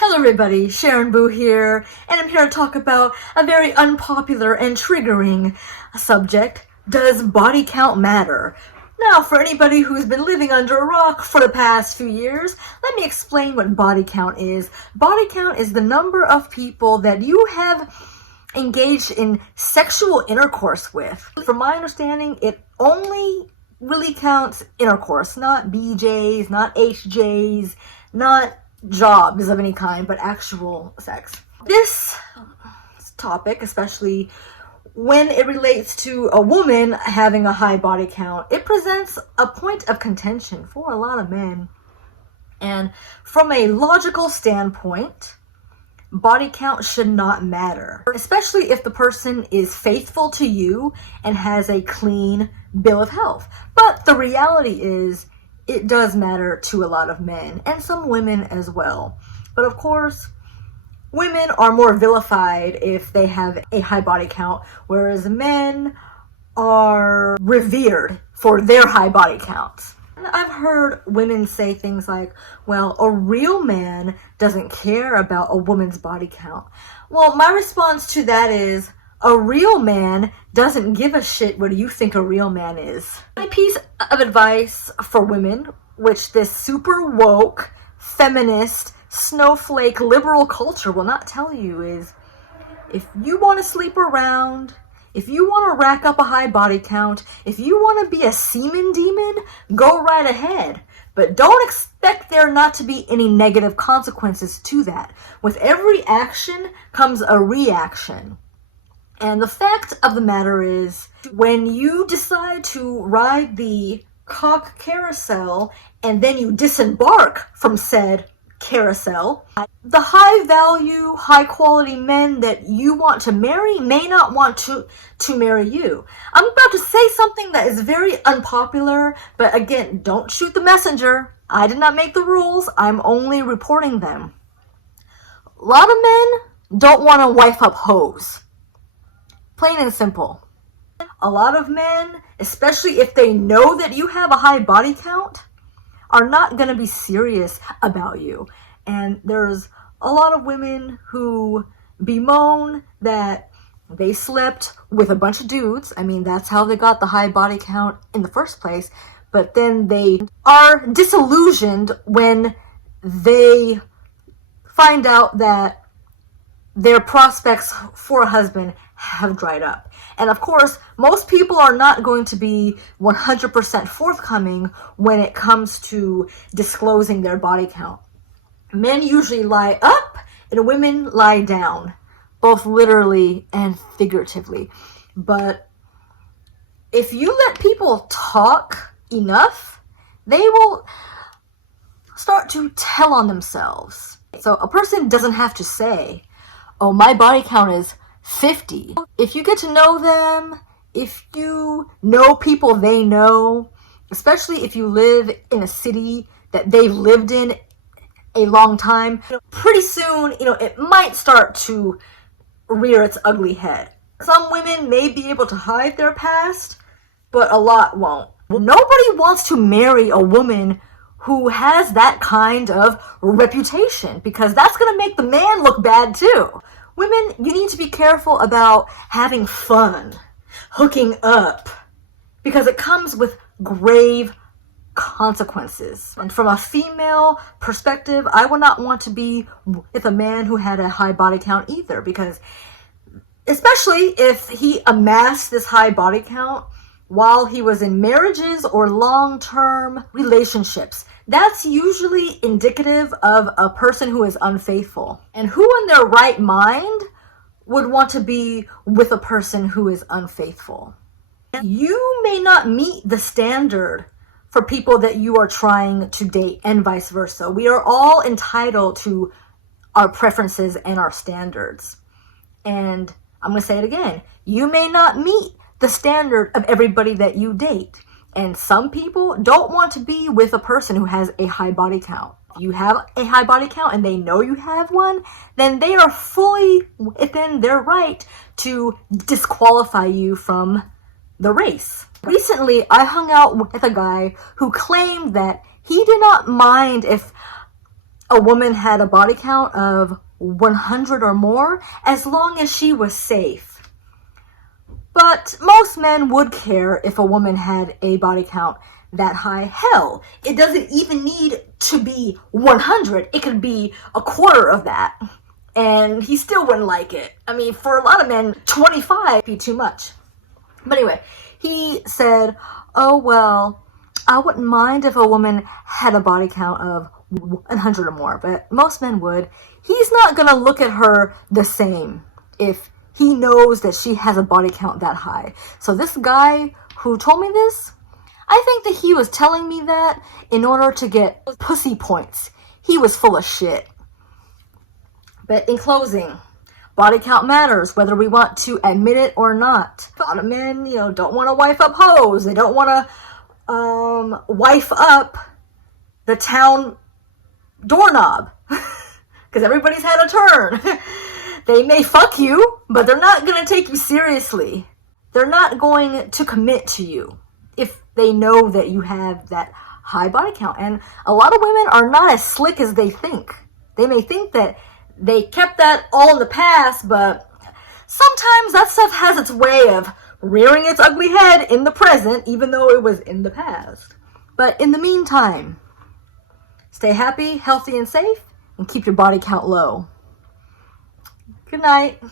Hello everybody, Sharon Boo here, and I'm here to talk about a very unpopular and triggering subject. Does body count matter? Now, for anybody who's been living under a rock for the past few years, let me explain what body count is. Body count is the number of people that you have engaged in sexual intercourse with. From my understanding, it only really counts intercourse, not BJs, not HJs, not jobs of any kind, but actual sex. This topic, especially when it relates to a woman having a high body count, it presents a point of contention for a lot of men. And from a logical standpoint, body count should not matter, especially if the person is faithful to you and has a clean bill of health. But the reality is, it does matter to a lot of men and some women as well. But of course, women are more vilified if they have a high body count, whereas men are revered for their high body counts. I've heard women say things like, well, a real man doesn't care about a woman's body count. Well, my response to that is, a real man doesn't give a shit what you think a real man is. My piece of advice for women, which this super woke, feminist, snowflake, liberal culture will not tell you, is if you want to sleep around, if you want to rack up a high body count, if you want to be a semen demon, go right ahead. But don't expect there not to be any negative consequences to that. With every action comes a reaction. And the fact of the matter is, when you decide to ride the cock carousel and then you disembark from said carousel, the high value, high quality men that you want to marry may not want to marry you. I'm about to say something that is very unpopular, but again, don't shoot the messenger. I did not make the rules. I'm only reporting them. A lot of men don't want to wife up hoes. Plain and simple. A lot of men, especially if they know that you have a high body count, are not going to be serious about you. And there's a lot of women who bemoan that they slept with a bunch of dudes. I mean, that's how they got the high body count in the first place. But then they are disillusioned when they find out that their prospects for a husband have dried up. And of course, most people are not going to be 100% forthcoming when it comes to disclosing their body count. Men usually lie up and women lie down, both literally and figuratively. But if you let people talk enough, they will start to tell on themselves. So a person doesn't have to say, oh, my body count is 50. If you get to know them, if you know people they know, especially if you live in a city that they've lived in a long time, pretty soon, it might start to rear its ugly head. Some women may be able to hide their past, but a lot won't. Nobody wants to marry a woman who has that kind of reputation, because that's going to make the man look bad too. Women, you need to be careful about having fun, hooking up, because it comes with grave consequences. And from a female perspective, I would not want to be with a man who had a high body count either, because especially if he amassed this high body count while he was in marriages or long-term relationships. That's usually indicative of a person who is unfaithful. And who in their right mind would want to be with a person who is unfaithful? You may not meet the standard for people that you are trying to date, and vice versa. We are all entitled to our preferences and our standards. And I'm going to say it again. You may not meet the standard of everybody that you date. And some people don't want to be with a person who has a high body count. If you have a high body count and they know you have one, then they are fully within their right to disqualify you from the race. Recently, I hung out with a guy who claimed that he did not mind if a woman had a body count of 100 or more as long as she was safe. But most men would care if a woman had a body count that high. Hell, it doesn't even need to be 100. It could be a quarter of that. And he still wouldn't like it. I mean, for a lot of men, 25 would be too much. But anyway, he said, oh, well, I wouldn't mind if a woman had a body count of 100 or more, but most men would. He's not going to look at her the same if he knows that she has a body count that high. So this guy who told me this, I think that he was telling me that in order to get pussy points. He was full of shit. But in closing, body count matters, whether we want to admit it or not. A lot of men, don't want to wife up hoes. They don't want to wife up the town doorknob. Because everybody's had a turn. They may fuck you, but they're not going to take you seriously. They're not going to commit to you if they know that you have that high body count. And a lot of women are not as slick as they think. They may think that they kept that all in the past, but sometimes that stuff has its way of rearing its ugly head in the present, even though it was in the past. But in the meantime, stay happy, healthy, and safe, and keep your body count low. Good night.